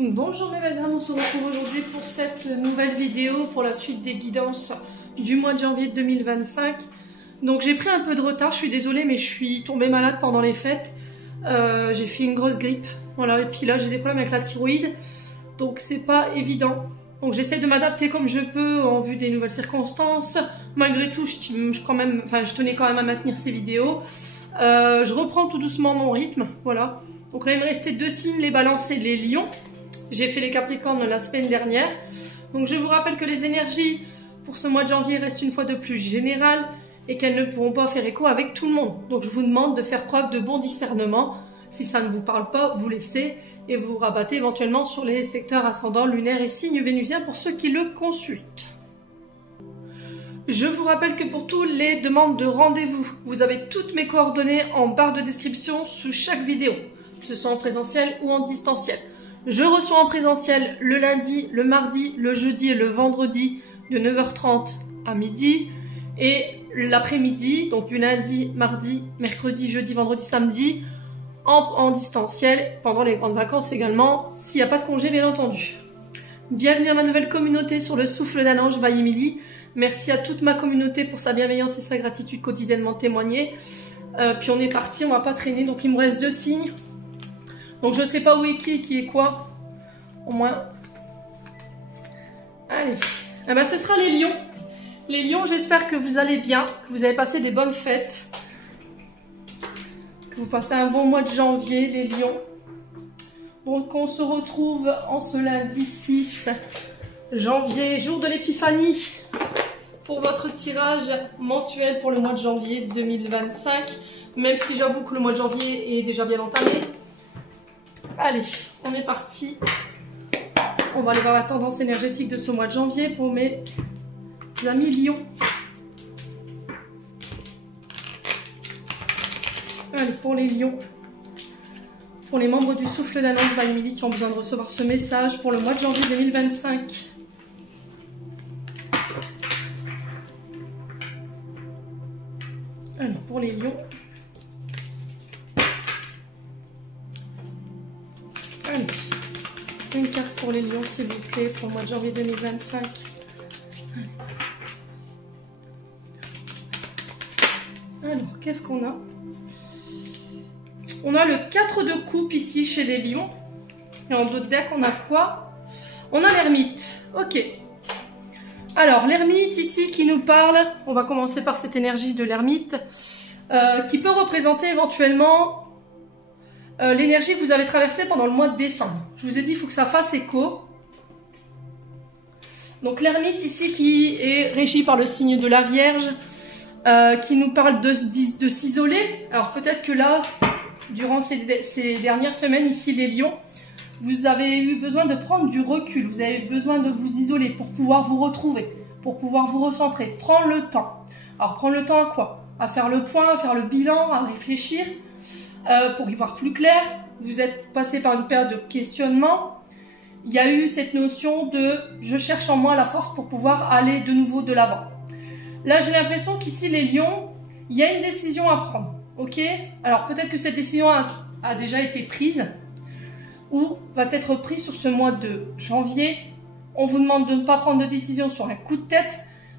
Bonjour mes belles âmes, on se retrouve aujourd'hui pour cette nouvelle vidéo pour la suite des guidances du mois de janvier 2025. Donc j'ai pris un peu de retard, je suis désolée mais je suis tombée malade pendant les fêtes. J'ai fait une grosse grippe, voilà, et puis là j'ai des problèmes avec la thyroïde, donc c'est pas évident. Donc j'essaie de m'adapter comme je peux en vue des nouvelles circonstances. Malgré tout, je tenais quand même à maintenir ces vidéos. Je reprends tout doucement mon rythme, voilà. Donc là il me restait deux signes, les balances et les lions. J'ai fait les capricornes la semaine dernière. Donc je vous rappelle que les énergies pour ce mois de janvier restent une fois de plus générales et qu'elles ne pourront pas faire écho avec tout le monde. Donc je vous demande de faire preuve de bon discernement. Si ça ne vous parle pas, vous laissez et vous rabattez éventuellement sur les secteurs ascendants, lunaires et signes vénusiens pour ceux qui le consultent. Je vous rappelle que pour tous les demandes de rendez-vous, vous avez toutes mes coordonnées en barre de description sous chaque vidéo, que ce soit en présentiel ou en distanciel. Je reçois en présentiel le lundi, le mardi, le jeudi et le vendredi de 9h30 à midi. Et l'après-midi, donc du lundi, mardi, mercredi, jeudi, vendredi, samedi, en distanciel pendant les grandes vacances également, s'il n'y a pas de congé bien entendu. Bienvenue à ma nouvelle communauté sur le souffle d'un ange by Émilie. Merci à toute ma communauté pour sa bienveillance et sa gratitude quotidiennement témoignée. Puis on est parti, on va pas traîner, donc il me reste deux signes. Donc je ne sais pas où est qui est quoi. Au moins. Allez. Eh ben, ce sera les lions. Les lions, j'espère que vous allez bien, que vous avez passé des bonnes fêtes. Que vous passez un bon mois de janvier, les lions. Donc on se retrouve en ce lundi 6 janvier, jour de l'épiphanie, pour votre tirage mensuel pour le mois de janvier 2025. Même si j'avoue que le mois de janvier est déjà bien entamé. Allez, on est parti. On va aller voir la tendance énergétique de ce mois de janvier pour mes amis lions. Allez, pour les lions. Pour les membres du souffle d'un ange by Émilie qui ont besoin de recevoir ce message pour le mois de janvier 2025. Alors, pour les lions. Allez, une carte pour les lions s'il vous plaît pour le mois de janvier 2025. Allez. Alors, qu'est-ce qu'on a? On a le 4 de coupe ici chez les lions. Et en dos de deck, on a quoi? On a l'ermite. Ok. Alors, l'ermite ici qui nous parle, on va commencer par cette énergie de l'ermite, qui peut représenter éventuellement l'énergie que vous avez traversée pendant le mois de décembre. Je vous ai dit, il faut que ça fasse écho. Donc l'ermite ici qui est régi par le signe de la Vierge, qui nous parle de s'isoler. Alors peut-être que là, durant ces dernières semaines, ici les lions, vous avez eu besoin de prendre du recul. Vous avez eu besoin de vous isoler pour pouvoir vous retrouver, pour pouvoir vous recentrer. Prendre le temps. Alors prendre le temps à quoi? À faire le point, à faire le bilan, à réfléchir. Pour y voir plus clair, vous êtes passé par une période de questionnement. Il y a eu cette notion de « je cherche en moi la force pour pouvoir aller de nouveau de l'avant ». Là, j'ai l'impression qu'ici, les lions, il y a une décision à prendre. Ok? Alors, peut-être que cette décision a déjà été prise ou va être prise sur ce mois de janvier. On vous demande de ne pas prendre de décision sur un coup de tête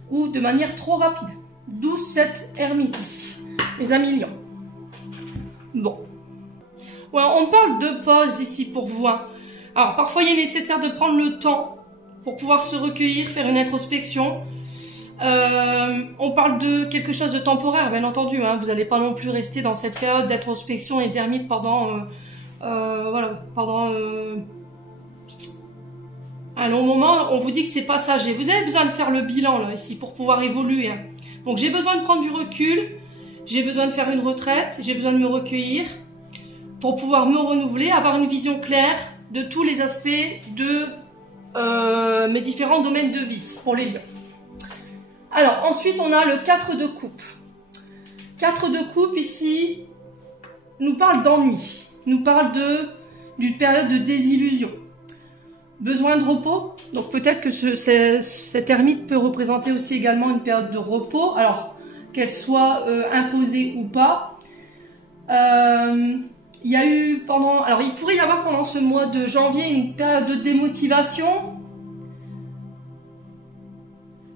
ou de manière trop rapide. D'où cette ermite ici, mes amis lions. Bon. Ouais, on parle de pause ici pour vous. Hein. Alors, parfois, il est nécessaire de prendre le temps pour pouvoir se recueillir, faire une introspection. On parle de quelque chose de temporaire, bien entendu. Hein. Vous n'allez pas non plus rester dans cette période d'introspection et d'ermite pendant un long moment. On vous dit que c'est passager. Vous avez besoin de faire le bilan là ici pour pouvoir évoluer. Hein. Donc, j'ai besoin de prendre du recul. J'ai besoin de faire une retraite, j'ai besoin de me recueillir pour pouvoir me renouveler, avoir une vision claire de tous les aspects de mes différents domaines de vie pour les lions. Alors, ensuite, on a le 4 de coupe. 4 de coupe, ici, nous parle d'ennui, nous parle d'une période de désillusion. Besoin de repos, donc peut-être que cette ermite peut représenter aussi également une période de repos. Alors, qu'elle soit imposée ou pas. il y a eu pendant... Alors, il pourrait y avoir pendant ce mois de janvier une période de démotivation.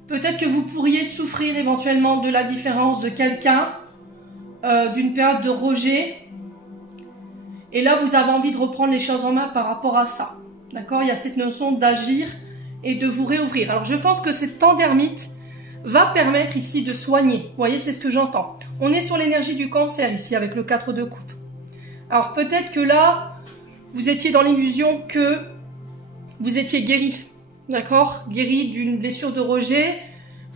Peut-être que vous pourriez souffrir éventuellement de la différence de quelqu'un, d'une période de rejet. Et là, vous avez envie de reprendre les choses en main par rapport à ça. D'accord? Il y a cette notion d'agir et de vous réouvrir. Alors, je pense que cette temps d'ermite va permettre ici de soigner. Vous voyez, c'est ce que j'entends. On est sur l'énergie du cancer ici avec le 4 de coupe. Alors, peut-être que là, vous étiez dans l'illusion que vous étiez guéri. D'accord? Guéri d'une blessure de rejet.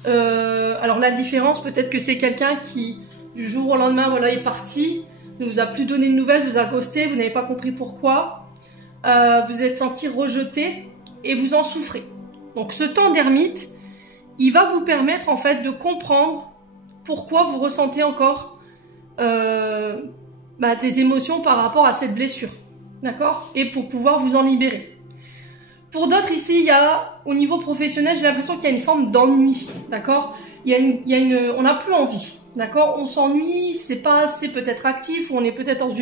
Alors, la différence, peut-être que c'est quelqu'un qui, du jour au lendemain, voilà, est parti, ne vous a plus donné de nouvelles, vous a ghosté, vous n'avez pas compris pourquoi, vous êtes senti rejeté et vous en souffrez. Donc ce temps d'ermite, il va vous permettre en fait de comprendre pourquoi vous ressentez encore des émotions par rapport à cette blessure, d'accord? Et pour pouvoir vous en libérer. Pour d'autres ici, il y a, au niveau professionnel, j'ai l'impression qu'il y a une forme d'ennui, d'accord? On n'a plus envie. D'accord, on s'ennuie, c'est pas assez peut-être actif, ou on est peut-être dans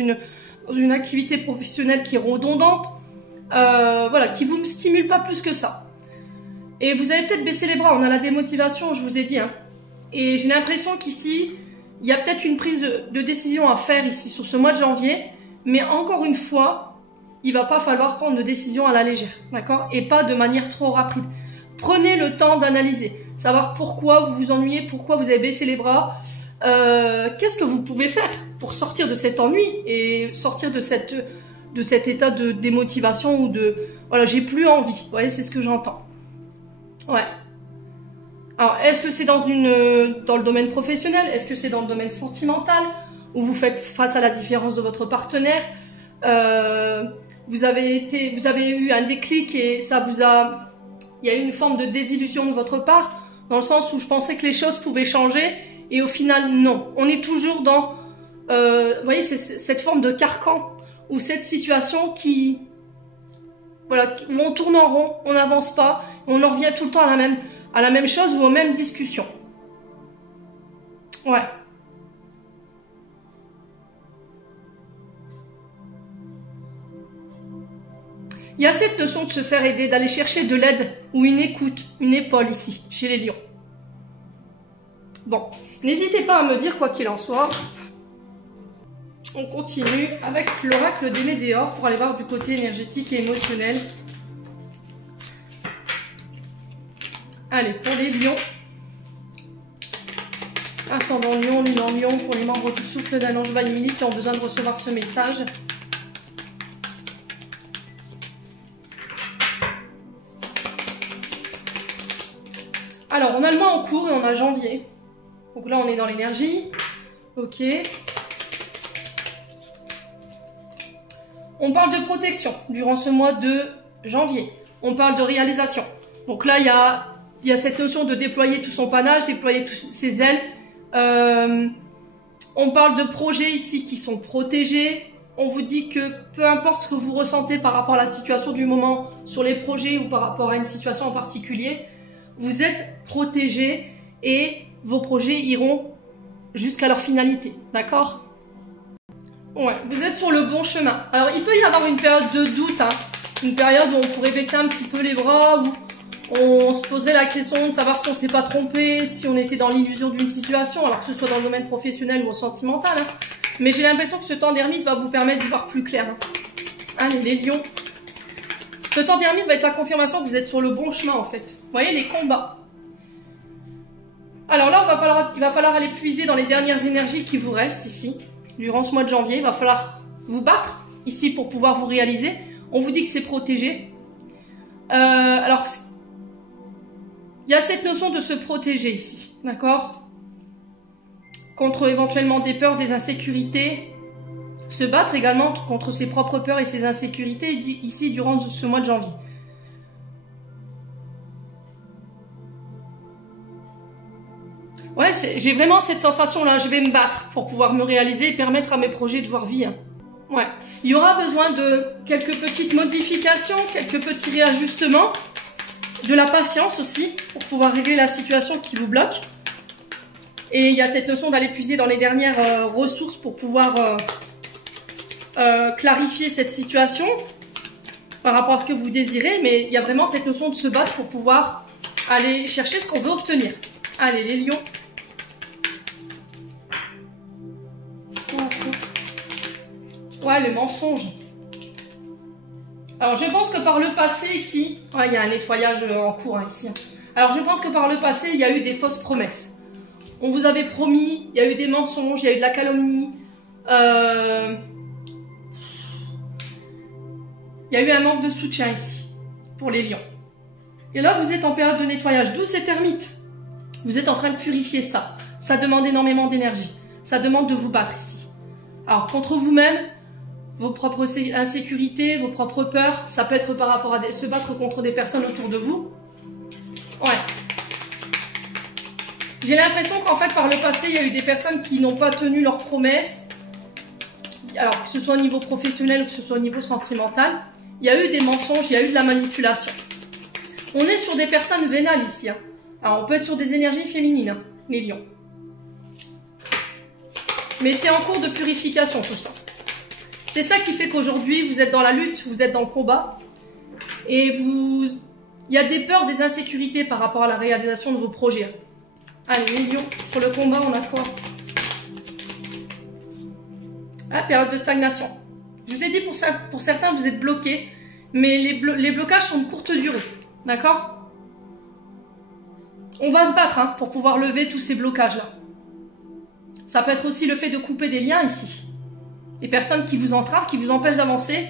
une activité professionnelle qui est redondante, voilà, qui vous stimule pas plus que ça. Et vous avez peut-être baissé les bras, on a la démotivation, je vous ai dit. Hein. Et j'ai l'impression qu'ici, il y a peut-être une prise de décision à faire ici sur ce mois de janvier, mais encore une fois, il va pas falloir prendre de décision à la légère, d'accord? Et pas de manière trop rapide. Prenez le temps d'analyser, savoir pourquoi vous vous ennuyez, pourquoi vous avez baissé les bras. Qu'est-ce que vous pouvez faire pour sortir de cet ennui et sortir de cet état de démotivation ou de voilà, j'ai plus envie. Vous voyez, c'est ce que j'entends. Ouais. Alors, est-ce que c'est dans le domaine professionnel? Est-ce que c'est dans le domaine sentimental où vous faites face à la différence de votre partenaire? Vous avez eu un déclic et il y a eu une forme de désillusion de votre part, dans le sens où je pensais que les choses pouvaient changer. Et au final, non. On est toujours dans, vous voyez, c'est cette forme de carcan ou cette situation qui, voilà, où on tourne en rond, on n'avance pas, on en revient tout le temps à la même chose ou aux mêmes discussions. Ouais. Il y a cette notion de se faire aider, d'aller chercher de l'aide ou une écoute, une épaule ici, chez les lions. Bon, n'hésitez pas à me dire quoi qu'il en soit. On continue avec l'oracle des Médéors pour aller voir du côté énergétique et émotionnel. Allez, pour les lions. Ascendant lion, lune en lion, pour les membres du souffle d'un ange Valimili qui ont besoin de recevoir ce message. Alors, on a le mois en cours et on a janvier. Donc là, on est dans l'énergie. Ok. On parle de protection durant ce mois de janvier. On parle de réalisation. Donc là, il y a cette notion de déployer tout son panache, déployer toutes ses ailes. On parle de projets ici qui sont protégés. On vous dit que peu importe ce que vous ressentez par rapport à la situation du moment sur les projets ou par rapport à une situation en particulier, vous êtes protégés et vos projets iront jusqu'à leur finalité, d'accord? Ouais, vous êtes sur le bon chemin. Alors, il peut y avoir une période de doute, hein, une période où on pourrait baisser un petit peu les bras, où on se poserait la question de savoir si on ne s'est pas trompé, si on était dans l'illusion d'une situation, alors que ce soit dans le domaine professionnel ou sentimental. Hein. Mais j'ai l'impression que ce temps d'ermite va vous permettre d'y voir plus clair. Hein. Allez, les lions. Ce temps d'ermite va être la confirmation que vous êtes sur le bon chemin, en fait. Vous voyez, les combats. Alors là, il va falloir aller puiser dans les dernières énergies qui vous restent ici. Durant ce mois de janvier, il va falloir vous battre ici pour pouvoir vous réaliser. On vous dit que c'est protégé. Alors, il y a cette notion de se protéger ici, d'accord? Contre éventuellement des peurs, des insécurités. Se battre également contre ses propres peurs et ses insécurités ici durant ce mois de janvier. Ouais, j'ai vraiment cette sensation-là, je vais me battre pour pouvoir me réaliser et permettre à mes projets de voir vie. Hein. Ouais, il y aura besoin de quelques petites modifications, quelques petits réajustements, de la patience aussi, pour pouvoir régler la situation qui vous bloque. Et il y a cette notion d'aller puiser dans les dernières ressources pour pouvoir clarifier cette situation par rapport à ce que vous désirez, mais il y a vraiment cette notion de se battre pour pouvoir aller chercher ce qu'on veut obtenir. Allez, les lions. Ouais, le mensonge. Alors, je pense que par le passé, ici... Ouais, il y a un nettoyage en cours, hein, ici. Alors, je pense que par le passé, il y a eu des fausses promesses. On vous avait promis, il y a eu des mensonges, il y a eu de la calomnie. Il y a eu un manque de soutien ici, pour les lions. Et là, vous êtes en période de nettoyage, d'où cette ermite. Vous êtes en train de purifier ça. Ça demande énormément d'énergie. Ça demande de vous battre ici. Alors, contre vous-même, vos propres insécurités, vos propres peurs, ça peut être par rapport à se battre contre des personnes autour de vous. Ouais. J'ai l'impression qu'en fait, par le passé, il y a eu des personnes qui n'ont pas tenu leurs promesses. Alors, que ce soit au niveau professionnel ou que ce soit au niveau sentimental, il y a eu des mensonges, il y a eu de la manipulation. On est sur des personnes vénales ici. Hein. Alors, on peut être sur des énergies féminines, hein, les lions. Mais c'est en cours de purification, tout ça. C'est ça qui fait qu'aujourd'hui, vous êtes dans la lutte, vous êtes dans le combat. Et il y a des peurs, des insécurités par rapport à la réalisation de vos projets. Allez, les lions, sur le combat, on a quoi? Ah, période de stagnation. Je vous ai dit, pour certains, vous êtes bloqués, mais les blocages sont de courte durée. D'accord? On va se battre hein, pour pouvoir lever tous ces blocages-là. Ça peut être aussi le fait de couper des liens ici. Les personnes qui vous entravent, qui vous empêchent d'avancer.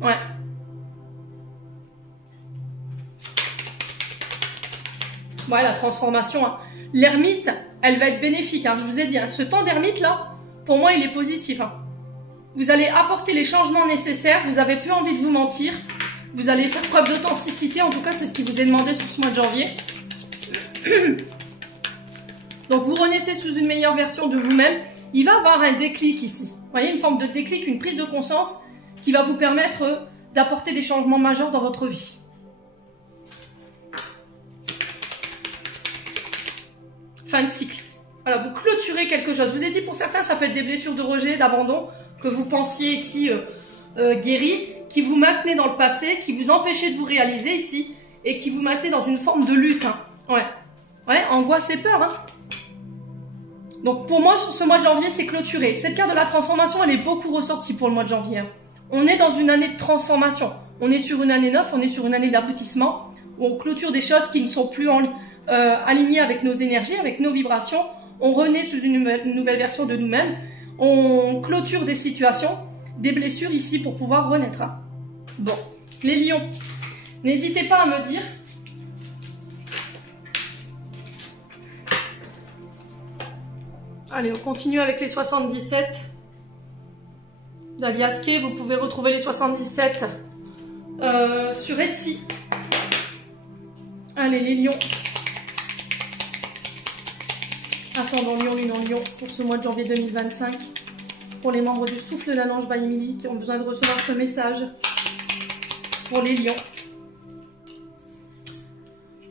Ouais. Ouais, la transformation. Hein. L'ermite, elle va être bénéfique. Hein. Je vous ai dit, hein, ce temps d'ermite là, pour moi, il est positif. Hein. Vous allez apporter les changements nécessaires. Vous n'avez plus envie de vous mentir. Vous allez faire preuve d'authenticité. En tout cas, c'est ce qui vous est demandé sur ce mois de janvier. Donc, vous renaissez sous une meilleure version de vous-même. Il va y avoir un déclic ici. Vous voyez, une forme de déclic, une prise de conscience qui va vous permettre d'apporter des changements majeurs dans votre vie. Fin de cycle. Voilà, vous clôturez quelque chose. Je vous ai dit, pour certains, ça peut être des blessures de rejet, d'abandon, que vous pensiez ici guéries, qui vous maintenaient dans le passé, qui vous empêchaient de vous réaliser ici, et qui vous maintenaient dans une forme de lutte. Hein. Ouais. Ouais, angoisse et peur. Hein. Donc pour moi, sur ce mois de janvier, c'est clôturé. Cette carte de la transformation, elle est beaucoup ressortie pour le mois de janvier. Hein. On est dans une année de transformation. On est sur une année neuve, on est sur une année d'aboutissement, où on clôture des choses qui ne sont plus alignées avec nos énergies, avec nos vibrations. On renaît sous une nouvelle version de nous-mêmes. On clôture des situations, des blessures ici pour pouvoir renaître. Hein. Bon, les lions, n'hésitez pas à me dire... Allez, on continue avec les 77 d'Alias Kay. Vous pouvez retrouver les 77 sur Etsy. Allez, les lions. Ascendant lion, lune en lion pour ce mois de janvier 2025. Pour les membres du Souffle d'un ange by Emily qui ont besoin de recevoir ce message. Pour les lions.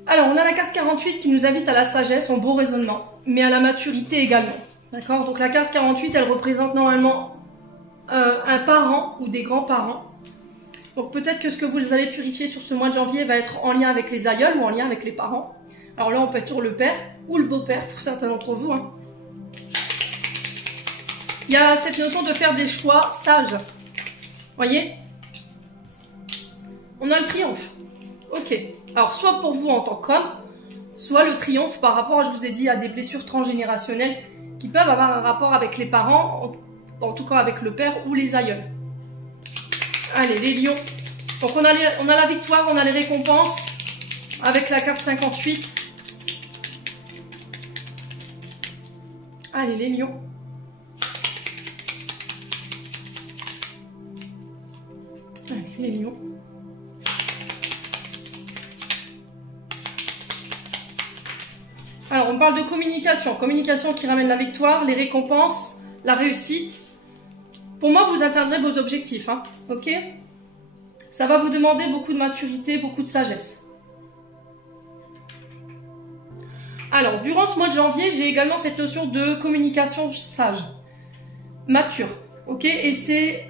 Alors, on a la carte 48 qui nous invite à la sagesse, au beau raisonnement, mais à la maturité également. D'accord? Donc la carte 48, elle représente normalement un parent ou des grands-parents. Donc peut-être que ce que vous allez purifier sur ce mois de janvier va être en lien avec les aïeuls ou en lien avec les parents. Alors là, on peut être sur le père ou le beau-père pour certains d'entre vous. Hein. Il y a cette notion de faire des choix sages. Voyez? On a le triomphe. Ok. Alors soit pour vous en tant qu'homme, soit le triomphe par rapport, je vous ai dit, à des blessures transgénérationnelles qui peuvent avoir un rapport avec les parents, en tout cas avec le père ou les aïeuls. Allez, les lions. Donc on a la victoire, on a les récompenses avec la carte 58. Allez, les lions. Allez, les lions. Alors, on parle de communication. Communication qui ramène la victoire, les récompenses, la réussite. Pour moi, vous atteindrez vos objectifs. Hein, ok? Ça va vous demander beaucoup de maturité, beaucoup de sagesse. Alors, durant ce mois de janvier, j'ai également cette notion de communication sage, mature. Ok? Et c'est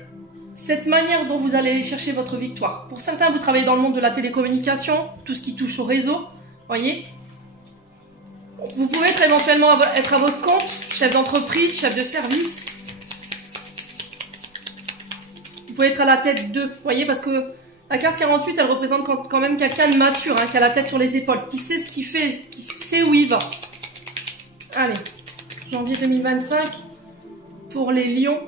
cette manière dont vous allez chercher votre victoire. Pour certains, vous travaillez dans le monde de la télécommunication, tout ce qui touche au réseau, voyez. Vous pouvez être éventuellement être à votre compte, chef d'entreprise, chef de service. Vous pouvez être à la tête d'eux, voyez, parce que la carte 48, elle représente quand même quelqu'un de mature, hein, qui a la tête sur les épaules, qui sait ce qu'il fait, qui sait où il va. Allez, janvier 2025, pour les lions.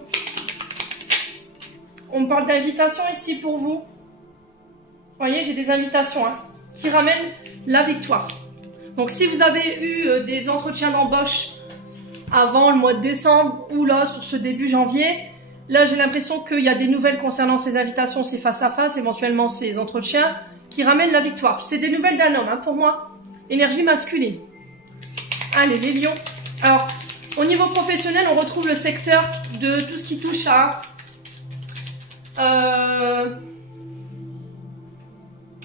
On me parle d'invitation ici pour vous. Vous voyez, j'ai des invitations hein, qui ramènent la victoire. Donc, si vous avez eu des entretiens d'embauche avant le mois de décembre ou là, sur ce début janvier, là, j'ai l'impression qu'il y a des nouvelles concernant ces invitations, ces face-à-face, éventuellement ces entretiens, qui ramènent la victoire. C'est des nouvelles d'un homme, hein, pour moi. Énergie masculine. Allez, les lions. Alors, au niveau professionnel, on retrouve le secteur de tout ce qui touche à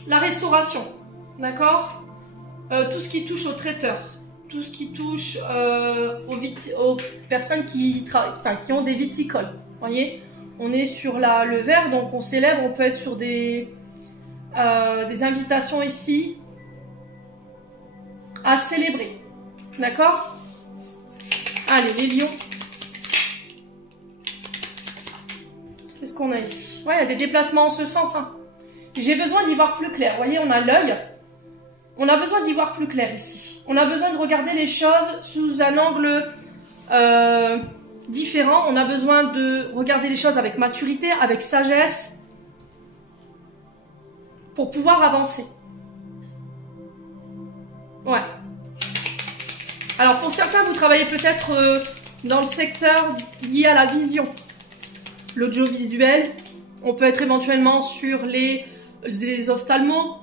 la restauration, d'accord, tout ce qui touche aux traiteurs, tout ce qui touche aux personnes qui ont des viticoles, voyez, on est sur le verre, donc on célèbre, on peut être sur des invitations ici à célébrer, d'accord. Allez, les lions. Qu'est-ce qu'on a ici? Ouais, il y a des déplacements en ce sens. Hein. J'ai besoin d'y voir plus clair. Vous voyez, on a l'œil. On a besoin d'y voir plus clair ici. On a besoin de regarder les choses sous un angle différent. On a besoin de regarder les choses avec maturité, avec sagesse, pour pouvoir avancer. Ouais. Alors, pour certains, vous travaillez peut-être dans le secteur lié à la vision. L'audiovisuel, on peut être éventuellement sur les ophtalmos.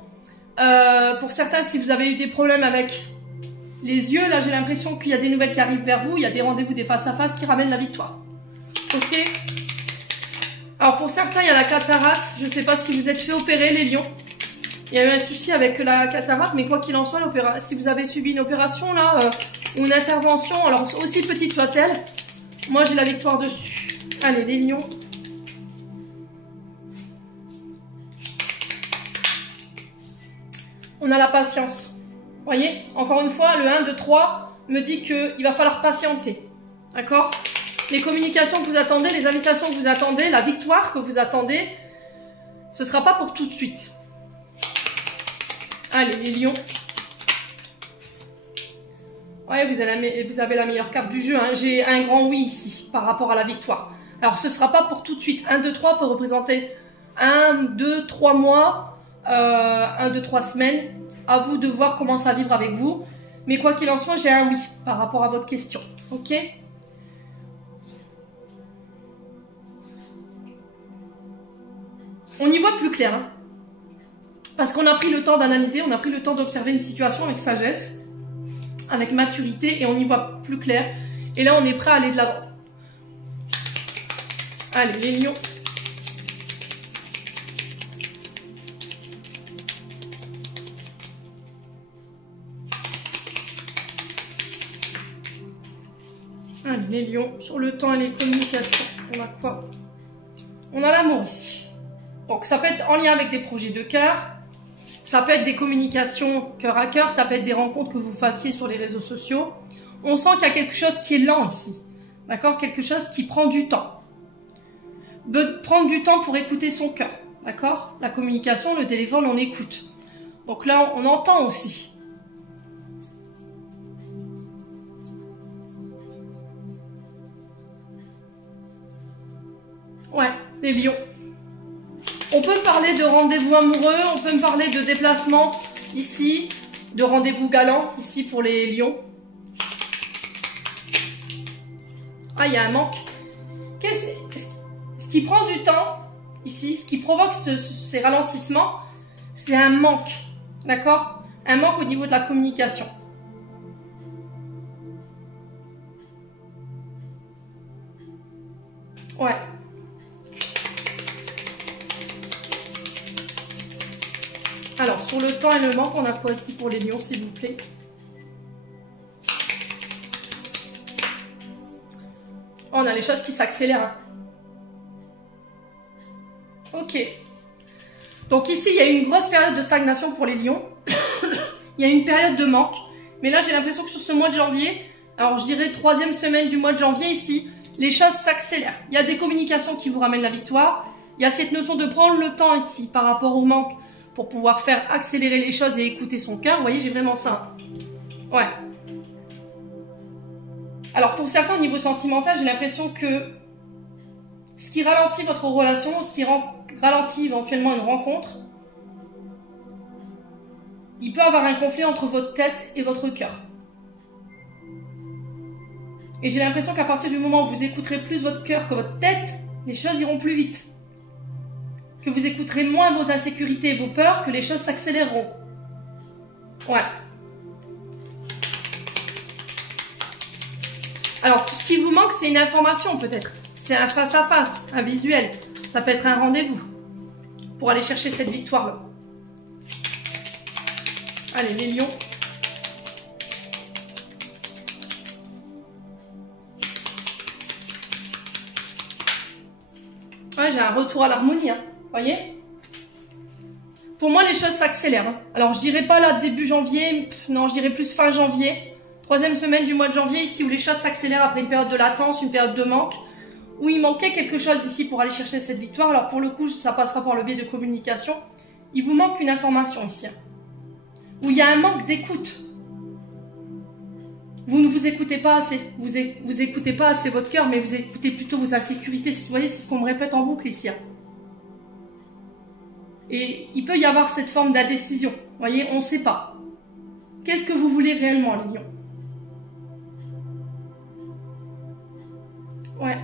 Pour certains, si vous avez eu des problèmes avec les yeux, là j'ai l'impression qu'il y a des nouvelles qui arrivent vers vous, il y a des rendez-vous, des face-à-face qui ramènent la victoire. Ok. Alors pour certains, il y a la cataracte, je ne sais pas si vous êtes fait opérer les lions. Il y a eu un souci avec la cataracte, mais quoi qu'il en soit, si vous avez subi une opération là, ou une intervention, alors aussi petite soit-elle, moi j'ai la victoire dessus. Allez les lions. On a la patience. Vous voyez, encore une fois, le 1, 2, 3 me dit qu'il va falloir patienter. D'accord? Les communications que vous attendez, les invitations que vous attendez, la victoire que vous attendez, ce ne sera pas pour tout de suite. Allez, les lions. Ouais, vous avez la meilleure carte du jeu. Hein. J'ai un grand oui ici par rapport à la victoire. Alors, ce ne sera pas pour tout de suite. 1, 2, 3 peut représenter 1, 2, 3 mois. 1, 2, 3 semaines, à vous de voir comment ça vibre avec vous, mais quoi qu'il en soit, j'ai un oui par rapport à votre question, ok. On y voit plus clair, hein, parce qu'on a pris le temps d'analyser, on a pris le temps d'observer une situation avec sagesse, avec maturité, et on y voit plus clair, et là on est prêt à aller de l'avant. Allez, les lions. Les lions, sur le temps et les communications, on a quoi? On a l'amour ici. Donc ça peut être en lien avec des projets de cœur, ça peut être des communications cœur à cœur, ça peut être des rencontres que vous fassiez sur les réseaux sociaux. On sent qu'il y a quelque chose qui est lent ici, d'accord? Quelque chose qui prend du temps. Prendre du temps pour écouter son cœur, d'accord? La communication, le téléphone, on écoute. Donc là, on entend aussi. Ouais, les lions. On peut me parler de rendez-vous amoureux, on peut me parler de déplacement ici, de rendez-vous galant ici pour les lions. Ah, il y a un manque. Ce qui prend du temps ici, ce qui provoque ces ralentissements, c'est un manque, d'accord? Un manque au niveau de la communication. Ouais. Alors, sur le temps et le manque, on a quoi ici pour les lions, s'il vous plaît? On a les choses qui s'accélèrent. Ok. Donc ici, il y a une grosse période de stagnation pour les lions. Il y a une période de manque. Mais là, j'ai l'impression que sur ce mois de janvier, alors je dirais 3e semaine du mois de janvier ici, les choses s'accélèrent. Il y a des communications qui vous ramènent la victoire. Il y a cette notion de prendre le temps ici par rapport au manque pour pouvoir faire accélérer les choses et écouter son cœur. Vous voyez, j'ai vraiment ça. Ouais. Alors pour certains, au niveau sentimental, j'ai l'impression que ce qui ralentit votre relation, ce qui ralentit éventuellement une rencontre, il peut y avoir un conflit entre votre tête et votre cœur. Et j'ai l'impression qu'à partir du moment où vous écouterez plus votre cœur que votre tête, les choses iront plus vite. Que vous écouterez moins vos insécurités et vos peurs, que les choses s'accéléreront. Ouais. Alors, ce qui vous manque, c'est une information peut-être. C'est un face-à-face, un visuel. Ça peut être un rendez-vous pour aller chercher cette victoire-là. Allez, les lions. Ouais, j'ai un retour à l'harmonie, hein. Voyez? Pour moi, les choses s'accélèrent. Hein. Alors, je dirais pas là début janvier, non, je dirais plus fin janvier. 3e semaine du mois de janvier, ici où les choses s'accélèrent après une période de latence, une période de manque, où il manquait quelque chose ici pour aller chercher cette victoire. Alors, pour le coup, ça passera par le biais de communication. Il vous manque une information ici. Hein. Où il y a un manque d'écoute. Vous ne vous écoutez pas assez. Vous écoutez pas assez votre cœur, mais vous écoutez plutôt vos insécurités. Vous voyez, c'est ce qu'on me répète en boucle ici. Hein. Et il peut y avoir cette forme d'indécision. Vous voyez, on ne sait pas. Qu'est-ce que vous voulez réellement, les lions? Ouais.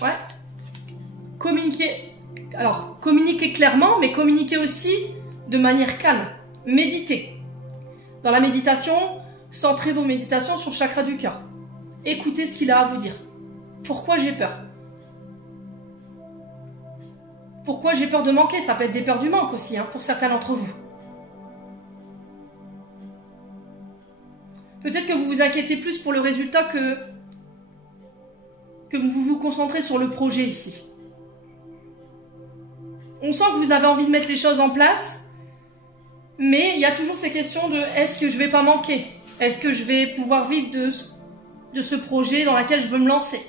Ouais. Communiquer. Alors, communiquer clairement, mais communiquer aussi de manière calme. Méditez. Dans la méditation, centrez vos méditations sur le chakra du cœur. Écoutez ce qu'il a à vous dire. Pourquoi j'ai peur? Pourquoi j'ai peur de manquer? Ça peut être des peurs du manque aussi, hein, pour certains d'entre vous. Peut-être que vous vous inquiétez plus pour le résultat que vous vous concentrez sur le projet ici. On sent que vous avez envie de mettre les choses en place, mais il y a toujours ces questions de est-ce que je vais pas manquer? Est-ce que je vais pouvoir vivre de ce projet dans lequel je veux me lancer?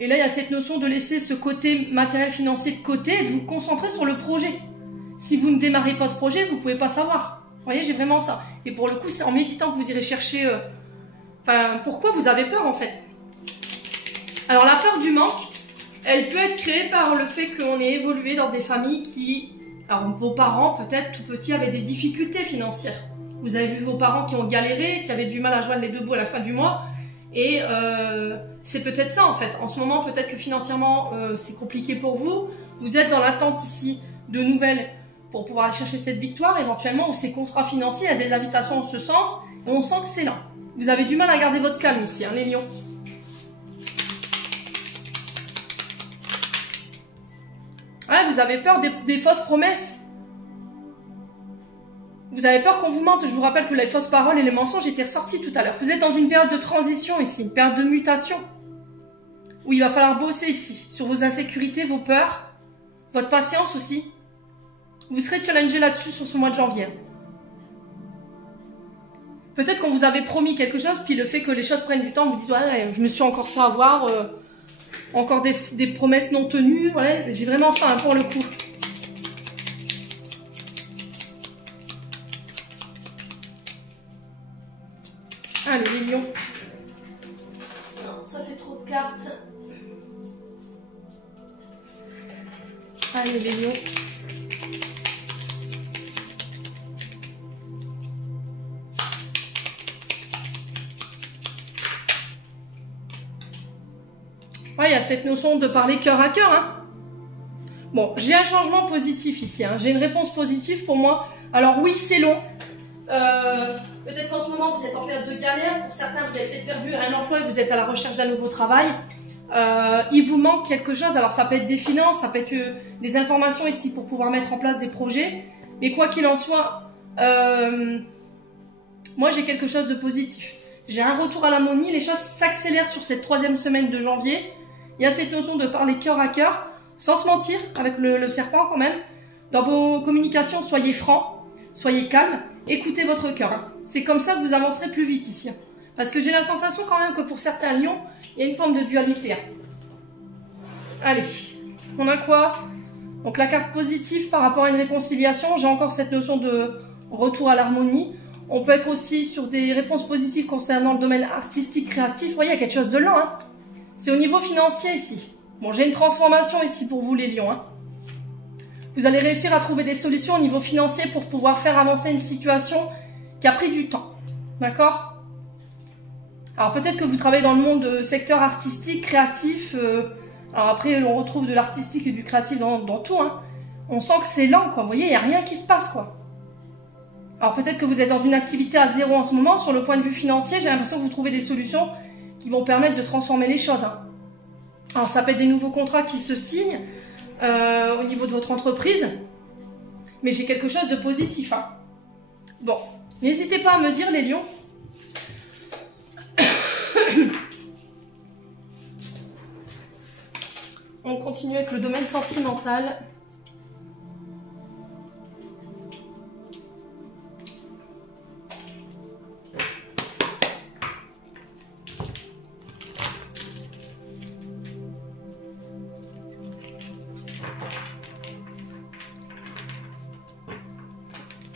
Et là, il y a cette notion de laisser ce côté matériel financier de côté et de vous concentrer sur le projet. Si vous ne démarrez pas ce projet, vous ne pouvez pas savoir. Vous voyez, j'ai vraiment ça. Et pour le coup, c'est en méditant que vous irez chercher... pourquoi vous avez peur, en fait? Alors, la peur du manque, elle peut être créée par le fait qu'on ait évolué dans des familles qui... Alors, vos parents, peut-être, tout petits, avaient des difficultés financières. Vous avez vu vos parents qui ont galéré, qui avaient du mal à joindre les deux bouts à la fin du mois. Et c'est peut-être ça, en fait. En ce moment, peut-être que financièrement, c'est compliqué pour vous. Vous êtes dans l'attente ici de nouvelles pour pouvoir aller chercher cette victoire, éventuellement, ou ces contrats financiers, il y a des invitations en ce sens, et on sent que c'est lent. Vous avez du mal à garder votre calme ici, hein, les lions. Ouais, vous avez peur des fausses promesses. Vous avez peur qu'on vous mente. Je vous rappelle que les fausses paroles et les mensonges étaient ressortis tout à l'heure. Vous êtes dans une période de transition ici, une période de mutation, où il va falloir bosser ici, sur vos insécurités, vos peurs, votre patience aussi. Vous serez challengé là-dessus sur ce mois de janvier. Peut-être qu'on vous avait promis quelque chose, puis le fait que les choses prennent du temps, vous dites ouais, je me suis encore fait avoir, encore des promesses non tenues. Ouais, j'ai vraiment ça hein, pour le coup. Allez, les lions. Non, ça fait trop de cartes. Allez, les lions. Ouais, il y a cette notion de parler cœur à cœur. Hein. Bon, j'ai un changement positif ici. Hein. J'ai une réponse positive pour moi. Alors oui, c'est long. Peut-être qu'en ce moment, vous êtes en période de galère. Pour certains, vous avez peut-être perdu un emploi et vous êtes à la recherche d'un nouveau travail. Il vous manque quelque chose. Alors, ça peut être des finances, ça peut être des informations ici pour pouvoir mettre en place des projets. Mais quoi qu'il en soit, moi, j'ai quelque chose de positif. J'ai un retour à l'harmonie, les choses s'accélèrent sur cette 3e semaine de janvier. Il y a cette notion de parler cœur à cœur, sans se mentir, avec le serpent quand même. Dans vos communications, soyez francs, soyez calmes, écoutez votre cœur. Hein. C'est comme ça que vous avancerez plus vite ici. Hein. Parce que j'ai la sensation quand même que pour certains lions, il y a une forme de dualité. Hein. Allez, on a quoi? Donc la carte positive par rapport à une réconciliation, j'ai encore cette notion de retour à l'harmonie. On peut être aussi sur des réponses positives concernant le domaine artistique, créatif. Vous voyez, il y a quelque chose de lent. Hein. C'est au niveau financier ici. Bon, j'ai une transformation ici pour vous les lions. Hein. Vous allez réussir à trouver des solutions au niveau financier pour pouvoir faire avancer une situation qui a pris du temps. D'accord? Alors peut-être que vous travaillez dans le monde secteur artistique, créatif. Alors après, on retrouve de l'artistique et du créatif dans tout. Hein. On sent que c'est lent, quoi. Vous voyez, il n'y a rien qui se passe, quoi. Alors peut-être que vous êtes dans une activité à zéro en ce moment. Sur le point de vue financier, j'ai l'impression que vous trouvez des solutions qui vont permettre de transformer les choses. Hein. Alors ça peut être des nouveaux contrats qui se signent au niveau de votre entreprise. Mais j'ai quelque chose de positif. Hein. Bon, n'hésitez pas à me dire les lions. On continue avec le domaine sentimental.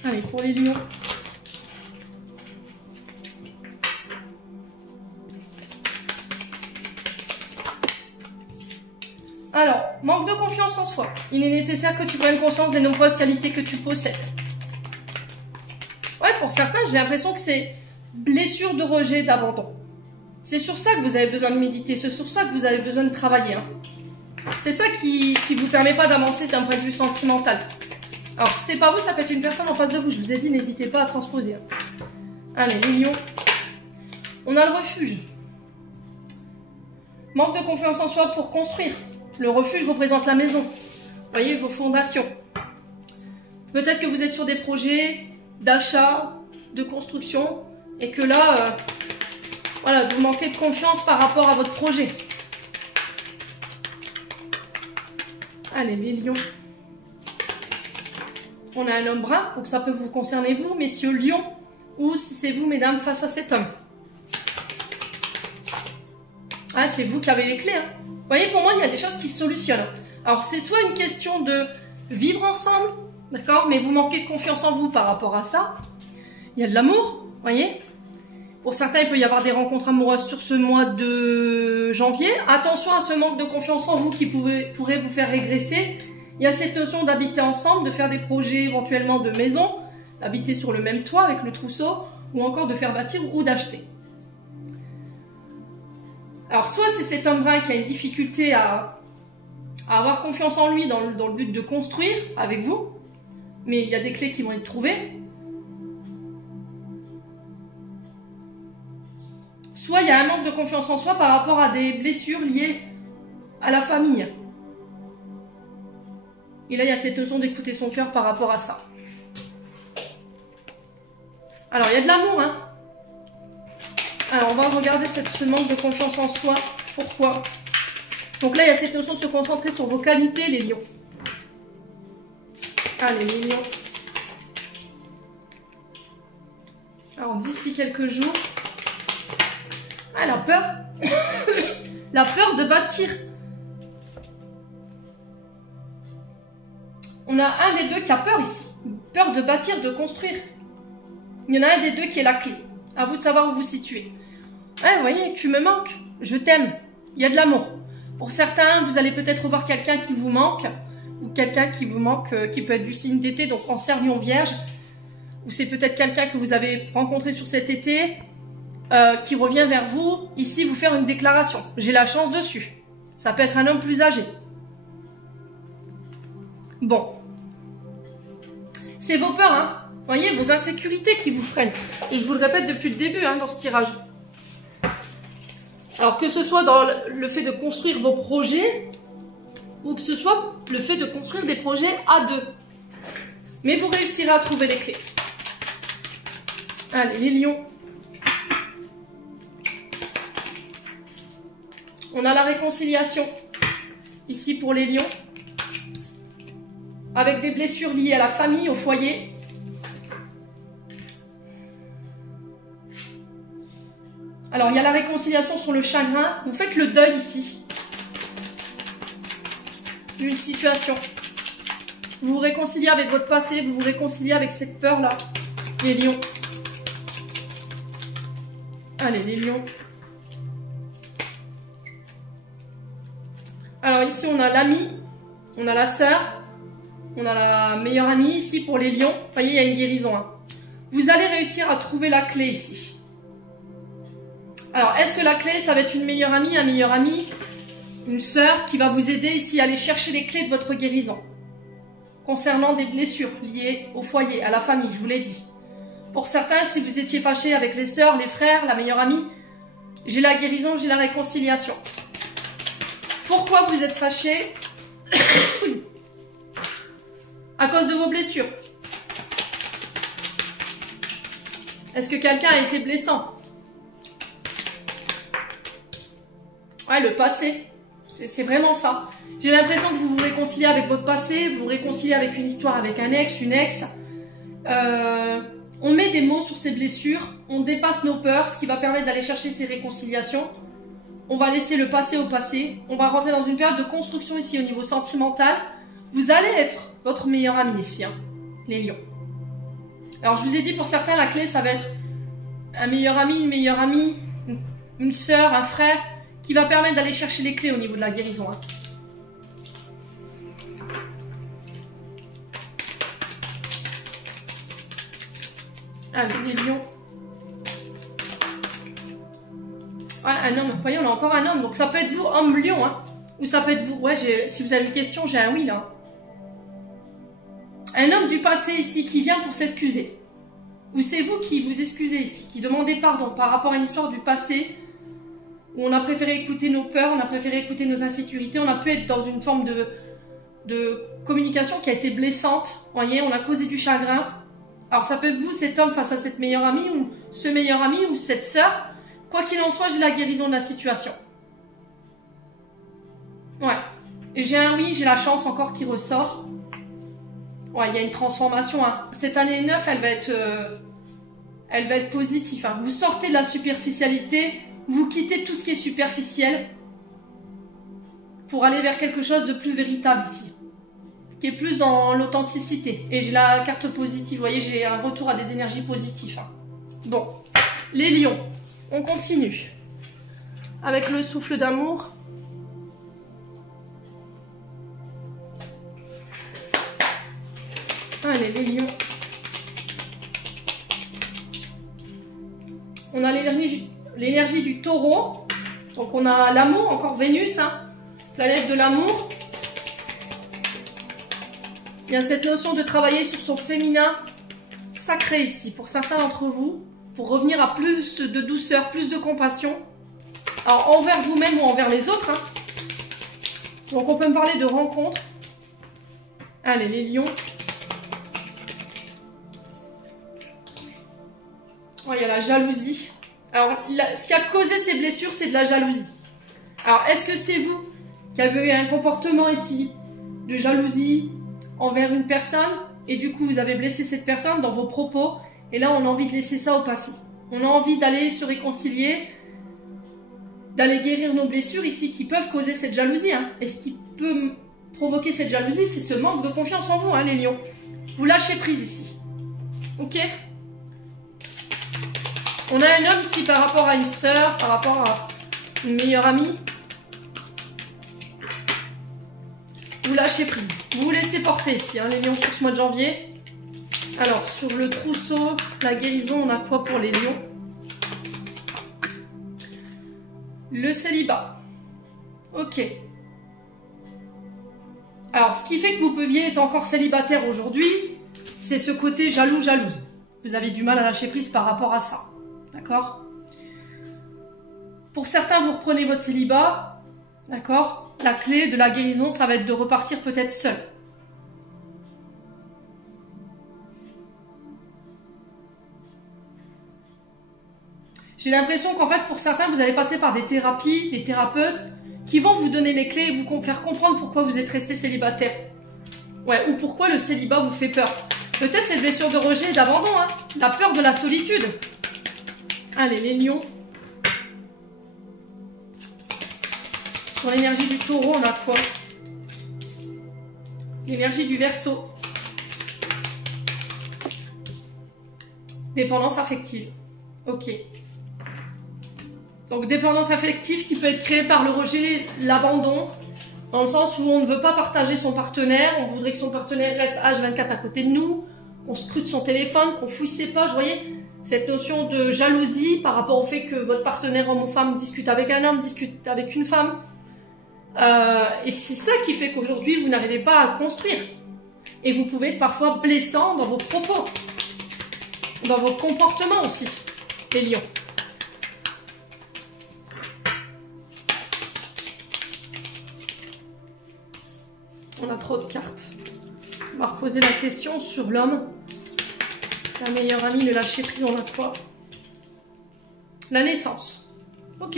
Allez, pour les lions. Alors, manque de confiance en soi. Il est nécessaire que tu prennes conscience des nombreuses qualités que tu possèdes. Ouais, pour certains, j'ai l'impression que c'est blessure de rejet, d'abandon. C'est sur ça que vous avez besoin de méditer, c'est sur ça que vous avez besoin de travailler. Hein. C'est ça qui vous permet pas d'avancer d'un point de vue sentimental. Alors, si c'est pas vous, ça peut être une personne en face de vous. Je vous ai dit, n'hésitez pas à transposer. Hein. Allez, les lions. On a le refuge. Manque de confiance en soi pour construire. Le refuge représente la maison. Vous voyez, vos fondations. Peut-être que vous êtes sur des projets d'achat, de construction, et que là, voilà, vous manquez de confiance par rapport à votre projet. Allez, les lions. On a un homme brun, donc ça peut vous concerner vous, messieurs lions, ou si c'est vous, mesdames, face à cet homme. Ah, c'est vous qui avez les clés. Hein. Vous voyez, pour moi, il y a des choses qui se solutionnent. Alors, c'est soit une question de vivre ensemble, d'accord, mais vous manquez de confiance en vous par rapport à ça. Il y a de l'amour, vous voyez. Pour certains, il peut y avoir des rencontres amoureuses sur ce mois de janvier. Attention à ce manque de confiance en vous qui pourrait vous faire régresser. Il y a cette notion d'habiter ensemble, de faire des projets éventuellement de maison, d'habiter sur le même toit avec le trousseau, ou encore de faire bâtir ou d'acheter. Alors soit c'est cet homme brun qui a une difficulté à avoir confiance en lui dans le but de construire avec vous, mais il y a des clés qui vont être trouvées. Soit il y a un manque de confiance en soi par rapport à des blessures liées à la famille. Et là, il y a cette notion d'écouter son cœur par rapport à ça. Alors, il y a de l'amour, hein. Alors, on va regarder ce manque de confiance en soi. Pourquoi? Donc là, il y a cette notion de se concentrer sur vos qualités, les lions. Allez, les lions. Alors, d'ici quelques jours... Ah, la peur. La peur de bâtir. On a un des deux qui a peur ici. Peur de bâtir, de construire. Il y en a un des deux qui est la clé. À vous de savoir où vous situez. Ouais, vous voyez, tu me manques. Je t'aime. Il y a de l'amour. Pour certains, vous allez peut-être voir quelqu'un qui vous manque. Ou quelqu'un qui vous manque, qui peut être du signe d'été, donc Cancer, Lion, Vierge. Ou c'est peut-être quelqu'un que vous avez rencontré sur cet été, qui revient vers vous, ici, vous faire une déclaration. J'ai la chance dessus. Ça peut être un homme plus âgé. Bon. C'est vos peurs, hein. Vous voyez, vos insécurités qui vous freinent. Et je vous le répète depuis le début, hein, dans ce tirage. Alors que ce soit dans le fait de construire vos projets, ou que ce soit le fait de construire des projets à deux. Mais vous réussirez à trouver les clés. Allez, les lions. On a la réconciliation, ici pour les lions, avec des blessures liées à la famille, au foyer. Alors, il y a la réconciliation sur le chagrin. Vous faites le deuil ici d'une situation. Vous vous réconciliez avec votre passé, vous vous réconciliez avec cette peur-là. Les lions. Allez, les lions. Alors ici, on a l'ami, on a la sœur, on a la meilleure amie ici pour les lions. Vous voyez, il y a une guérison. Hein. Vous allez réussir à trouver la clé ici. Alors, est-ce que la clé, ça va être une meilleure amie, un meilleur ami, une sœur qui va vous aider ici à aller chercher les clés de votre guérison concernant des blessures liées au foyer, à la famille, je vous l'ai dit. Pour certains, si vous étiez fâché avec les sœurs, les frères, la meilleure amie, j'ai la guérison, j'ai la réconciliation. Pourquoi vous êtes fâché? À cause de vos blessures. Est-ce que quelqu'un a été blessant? Ouais, le passé. C'est vraiment ça. J'ai l'impression que vous vous réconciliez avec votre passé, vous vous réconciliez avec une histoire, avec un ex, une ex. On met des mots sur ces blessures, on dépasse nos peurs, ce qui va permettre d'aller chercher ces réconciliations. On va laisser le passé au passé. On va rentrer dans une période de construction ici au niveau sentimental. Vous allez être votre meilleur ami ici, hein, les lions. Alors, je vous ai dit, pour certains, la clé, ça va être un meilleur ami, une meilleure amie, une sœur, un frère, qui va permettre d'aller chercher les clés au niveau de la guérison. Hein. Allez, les lions. Ouais, un homme. Vous voyez, on a encore un homme. Donc, ça peut être vous, homme lion. Hein. Ou ça peut être vous. Ouais, si vous avez une question, j'ai un oui, là. Un homme du passé, ici, qui vient pour s'excuser. Ou c'est vous qui vous excusez ici, qui demandez pardon par rapport à une histoire du passé, où on a préféré écouter nos peurs, on a préféré écouter nos insécurités, on a pu être dans une forme de communication qui a été blessante. Vous voyez, on a causé du chagrin. Alors, ça peut être vous, cet homme, face à cette meilleure amie, ou ce meilleur ami, ou cette sœur. Quoi qu'il en soit, j'ai la guérison de la situation. Ouais. Et j'ai un oui, j'ai la chance encore qui ressort. Ouais, il y a une transformation. Hein. Cette année 9, elle va être positive. Hein. Vous sortez de la superficialité, vous quittez tout ce qui est superficiel pour aller vers quelque chose de plus véritable ici, qui est plus dans l'authenticité. Et j'ai la carte positive, vous voyez, j'ai un retour à des énergies positives. Hein. Bon, les lions, on continue avec le souffle d'amour. Allez, les lions. On a l'énergie du taureau. Donc on a l'amour, encore Vénus, hein, planète de l'amour. Il y a cette notion de travailler sur son féminin sacré ici, pour certains d'entre vous, pour revenir à plus de douceur, plus de compassion. Alors envers vous-même ou envers les autres. Hein. Donc on peut me parler de rencontres. Allez, les lions. Oh, il y a la jalousie. Alors, ce qui a causé ces blessures, c'est de la jalousie. Alors, est-ce que c'est vous qui avez eu un comportement ici de jalousie envers une personne et du coup, vous avez blessé cette personne dans vos propos et là, on a envie de laisser ça au passé. On a envie d'aller se réconcilier, d'aller guérir nos blessures ici qui peuvent causer cette jalousie. Hein. Et ce qui peut provoquer cette jalousie, c'est ce manque de confiance en vous, hein, les lions. Vous lâchez prise ici. Ok ? On a un homme ici par rapport à une sœur, par rapport à une meilleure amie. Vous lâchez prise. Vous vous laissez porter ici, hein, les lions, sur ce mois de janvier. Alors, sur le trousseau, la guérison, on a quoi pour les lions? Le célibat. Ok. Alors, ce qui fait que vous pouviez être encore célibataire aujourd'hui, c'est ce côté jalouse. Vous avez du mal à lâcher prise par rapport à ça. D'accord? Pour certains, vous reprenez votre célibat. D'accord? La clé de la guérison, ça va être de repartir peut-être seul. J'ai l'impression qu'en fait, pour certains, vous allez passer par des thérapies, des thérapeutes, qui vont vous donner les clés et vous faire comprendre pourquoi vous êtes resté célibataire. Ouais, ou pourquoi le célibat vous fait peur. Peut-être cette blessure de rejet et d'abandon, hein, la peur de la solitude. Allez, les lions. Sur l'énergie du taureau, on a quoi? L'énergie du Verseau. Dépendance affective. Ok. Donc dépendance affective qui peut être créée par le rejet, l'abandon, dans le sens où on ne veut pas partager son partenaire, on voudrait que son partenaire reste H24 à côté de nous, qu'on scrute son téléphone, qu'on fouille ses poches, vous voyez? Cette notion de jalousie par rapport au fait que votre partenaire homme ou femme discute avec un homme, discute avec une femme. Et c'est ça qui fait qu'aujourd'hui, vous n'arrivez pas à construire. Et vous pouvez être parfois blessant dans vos propos, dans vos comportements aussi, les lions. On a trop de cartes. On va reposer la question sur l'homme. La meilleure amie, le lâcher prise, on a quoi? La naissance. Ok.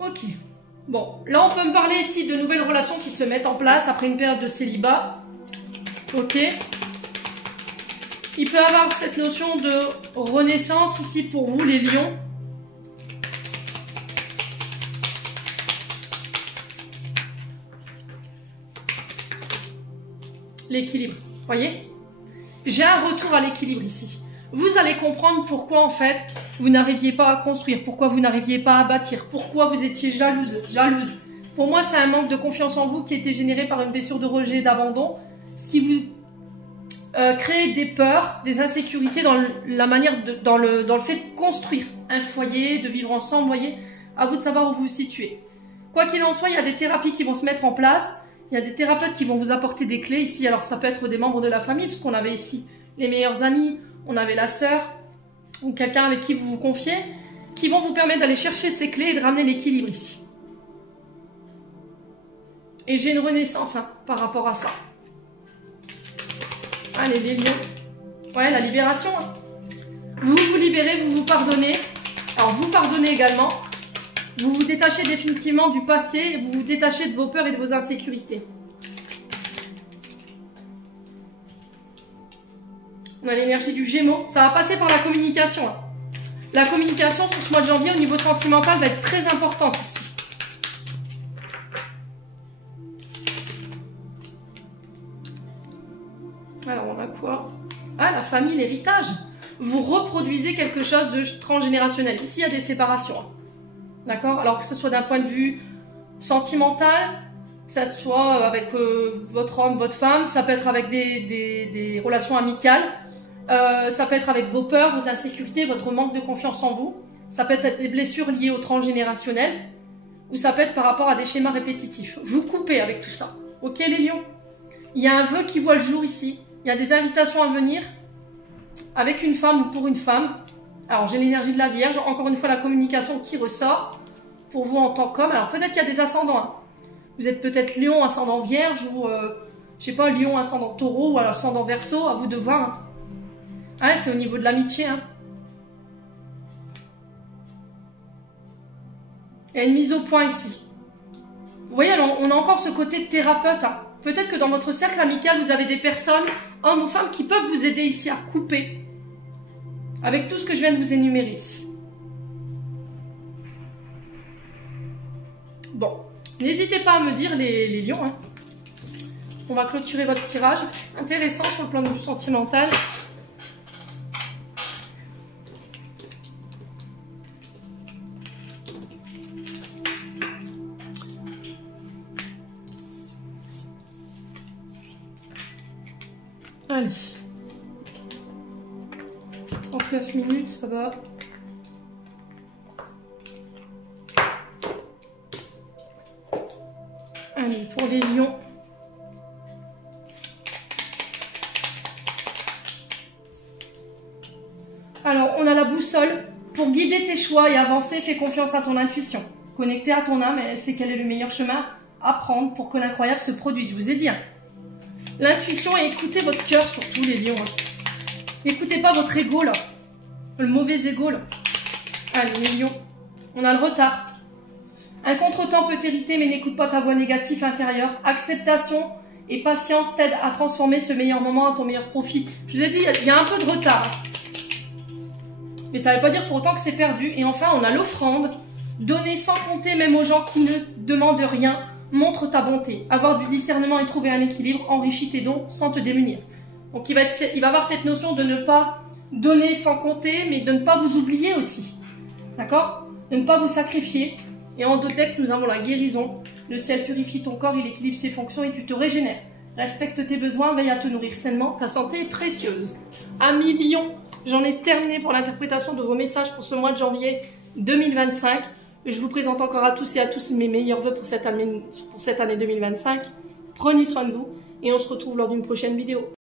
Ok. Bon, là on peut me parler ici de nouvelles relations qui se mettent en place après une période de célibat. Ok. Il peut y avoir cette notion de renaissance ici pour vous les lions. L'équilibre, voyez? J'ai un retour à l'équilibre ici. Vous allez comprendre pourquoi en fait vous n'arriviez pas à construire, pourquoi vous n'arriviez pas à bâtir, pourquoi vous étiez jalouse. Pour moi, c'est un manque de confiance en vous qui était généré par une blessure de rejet et d'abandon, ce qui vous crée des peurs, des insécurités dans la manière, dans le fait de construire un foyer, de vivre ensemble, voyez? À vous de savoir où vous vous situez. Quoi qu'il en soit, il y a des thérapies qui vont se mettre en place. Il y a des thérapeutes qui vont vous apporter des clés ici. Alors ça peut être des membres de la famille, puisqu'on avait ici les meilleurs amis, on avait la sœur, ou quelqu'un avec qui vous vous confiez, qui vont vous permettre d'aller chercher ces clés et de ramener l'équilibre ici. Et j'ai une renaissance hein, par rapport à ça. Allez les lions. Ouais, la libération. Hein. Vous vous libérez, vous vous pardonnez. Alors vous pardonnez également. Vous vous détachez définitivement du passé, vous vous détachez de vos peurs et de vos insécurités. On a l'énergie du Gémeaux. Ça va passer par la communication. Hein. La communication sur ce mois de janvier au niveau sentimental va être très importante ici. Alors on a quoi? Ah, la famille, l'héritage. Vous reproduisez quelque chose de transgénérationnel. Ici, il y a des séparations. Hein. D'accord? Alors que ce soit d'un point de vue sentimental, que ce soit avec votre homme, votre femme, ça peut être avec des relations amicales, ça peut être avec vos peurs, vos insécurités, votre manque de confiance en vous, ça peut être des blessures liées au transgénérationnel, ou ça peut être par rapport à des schémas répétitifs. Vous coupez avec tout ça. Ok les lions? Il y a un vœu qui voit le jour ici, il y a des invitations à venir, avec une femme ou pour une femme. Alors, j'ai l'énergie de la Vierge. Encore une fois, la communication qui ressort pour vous en tant qu'homme. Alors, peut-être qu'il y a des ascendants. Hein. Vous êtes peut-être Lion, ascendant Vierge ou, je sais pas, Lion, ascendant Taureau ou ascendant Verseau. À vous de voir. Hein. Ah, c'est au niveau de l'amitié. Hein. Il y a une mise au point ici. Vous voyez, alors, on a encore ce côté thérapeute. Hein. Peut-être que dans votre cercle amical, vous avez des personnes, hommes ou femmes, qui peuvent vous aider ici à couper. Avec tout ce que je viens de vous énumérer ici. Bon, n'hésitez pas à me dire les lions. Hein. On va clôturer votre tirage. Intéressant sur le plan de vue sentimental. Allez. 39 minutes, ça va. Allez, pour les lions. Alors, on a la boussole. Pour guider tes choix et avancer, fais confiance à ton intuition. Connectée à ton âme, elle sait quel est le meilleur chemin à prendre pour que l'incroyable se produise. Je vous ai dit. Hein. L'intuition et écoutez votre cœur, surtout les lions. Hein. N'écoutez pas votre ego là. Le mauvais ego là. Allez, les lions. On a le retard. Un contretemps peut t'irriter, mais n'écoute pas ta voix négative intérieure. Acceptation et patience t'aident à transformer ce meilleur moment à ton meilleur profit. Je vous ai dit, il y a un peu de retard. Mais ça ne veut pas dire pour autant que c'est perdu. Et enfin, on a l'offrande. Donner sans compter même aux gens qui ne demandent rien. Montre ta bonté. Avoir du discernement et trouver un équilibre enrichit tes dons sans te démunir. Donc il va avoir cette notion de ne pas donner sans compter, mais de ne pas vous oublier aussi. D'accord? De ne pas vous sacrifier. Et en Dodec, nous avons la guérison. Le ciel purifie ton corps, il équilibre ses fonctions et tu te régénères. Respecte tes besoins, veille à te nourrir sainement. Ta santé est précieuse. Amis Lions, j'en ai terminé pour l'interprétation de vos messages pour ce mois de janvier 2025. Je vous présente encore à tous et à tous mes meilleurs vœux pour cette année 2025. Prenez soin de vous et on se retrouve lors d'une prochaine vidéo.